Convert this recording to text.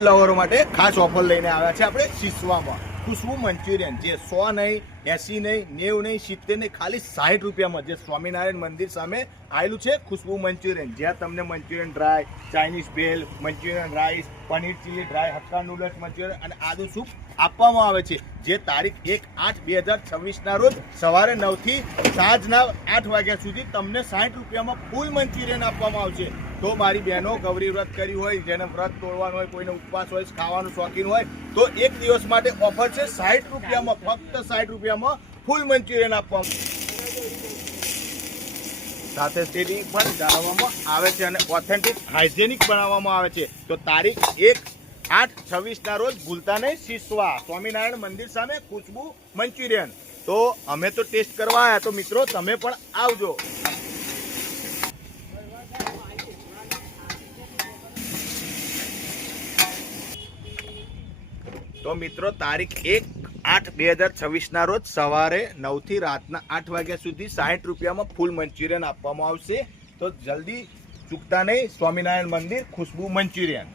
લવરો માટે ખાસ ઓફર લઈને આવ્યા છે આપણે શિસ્વામાં ખુશ્બુ મંચુરિયન, જે 100 નહીં, 80 નહીં, 90 નહીં, 70 નહીં, ખાલી 60 રૂપિયામાં જે સ્વામિનારાયણ મંદિર સામે આવેલું છે ખુશ્બુ મંચુરિયન, જ્યાં તમને Manchurian dry, Chinese bhel, Manchurian rice, paneer chilli dry, hakka noodles Manchurian અને આદુ સૂપ આપવામાં આવે છે, જે તારીખ 1/8/2026ના રોજ સવારે 9 થી સાંજના 8 વાગ્યા સુધી તમને 60 રૂપિયામાં ફૂલ મંચુરિયન આપવામાં આવશે। તો મારી બહેનો ગૌરી વ્રત કરી હોય, જેને વ્રત તોડવાનું હોય, કોઈને ઉપવાસ હોય, ખાવાનું શોખીન હોય, તો એક દિવસ માટે ઓફર છે 60 રૂપિયામાં, ફક્ત 60 રૂપિયામાં ફૂલ મંચુરિયન આપવામાં સાથે તેની પણ જાળવવામાં આવે છે અને ઓથેન્ટિક હાઇજેનિક બનાવવામાં આવે છે। તો તારીખ 1/8/26ના રોજ ભૂલતા નહીં, શિસ્વા સ્વામિનારાયણ મંદિર સામે ખુશ્બુ મંચુરિયન। તો અમે તો ટેસ્ટ કરવા આવ્યા, તો મિત્રો તમે પણ આવજો। તો મિત્રો તારીખ 1/8/2026ના રોજ સવારે 9 થી રાતના 8 વાગ્યા સુધી 60 રૂપિયામાં ફૂલ મંચુરિયન આપવામાં આવશે। તો જલ્દી ચૂકતા નહીં, સ્વામિનારાયણ મંદિર ખુશ્બુ મંચુરિયન।